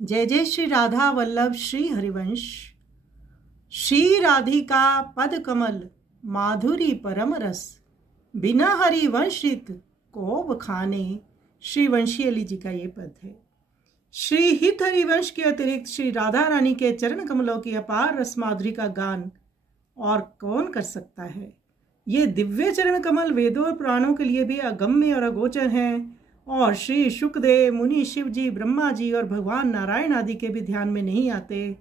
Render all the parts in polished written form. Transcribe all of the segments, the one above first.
जय जय श्री राधा वल्लभ श्री हरिवंश। श्री राधिका पद कमल माधुरी परम रस, बिना हरिवंशित को बखाने। श्री वंशी अली जी का ये पद है। श्री हित हरिवंश के अतिरिक्त श्री राधा रानी के चरण कमलों की अपार रस माधुरी का गान और कौन कर सकता है। ये दिव्य चरण कमल वेदों और पुराणों के लिए भी अगम्य और अगोचर हैं और श्री शुकदेव मुनि, शिव जी, ब्रह्मा जी और भगवान नारायण आदि के भी ध्यान में नहीं आते।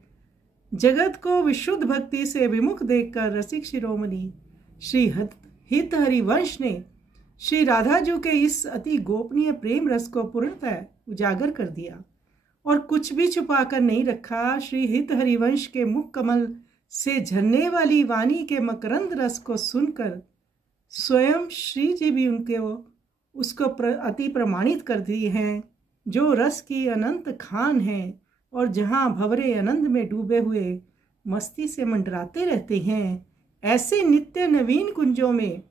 जगत को विशुद्ध भक्ति से विमुख देखकर रसिक शिरोमणि श्री हित हरिवंश ने श्री राधा जी के इस अति गोपनीय प्रेम रस को पूर्णतः उजागर कर दिया और कुछ भी छुपा कर नहीं रखा। श्री हित हरिवंश के मुख कमल से झरने वाली वाणी के मकरंद रस को सुनकर स्वयं श्री जी भी उसको अति प्रमाणित कर दिए हैं, जो रस की अनंत खान है और जहाँ भंवरे आनंद में डूबे हुए मस्ती से मंडराते रहते हैं। ऐसे नित्य नवीन कुंजों में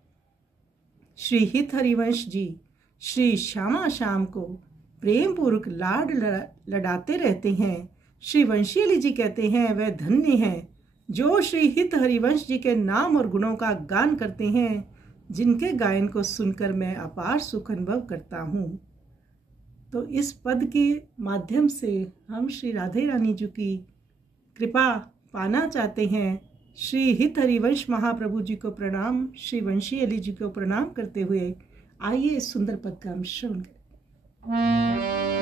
श्री हित हरिवंश जी श्री श्यामा श्याम को प्रेम पूर्वक लाड लड़ाते रहते हैं। श्री वंशी अली जी कहते हैं, वह धन्य हैं जो श्री हित हरिवंश जी के नाम और गुणों का गान करते हैं, जिनके गायन को सुनकर मैं अपार सुख अनुभव करता हूँ। तो इस पद के माध्यम से हम श्री राधे रानी जी की कृपा पाना चाहते हैं। श्री हित हरिवंश महाप्रभु जी को प्रणाम, श्री वंशी अली जी को प्रणाम करते हुए आइए इस सुंदर पद का हम श्रवण करें।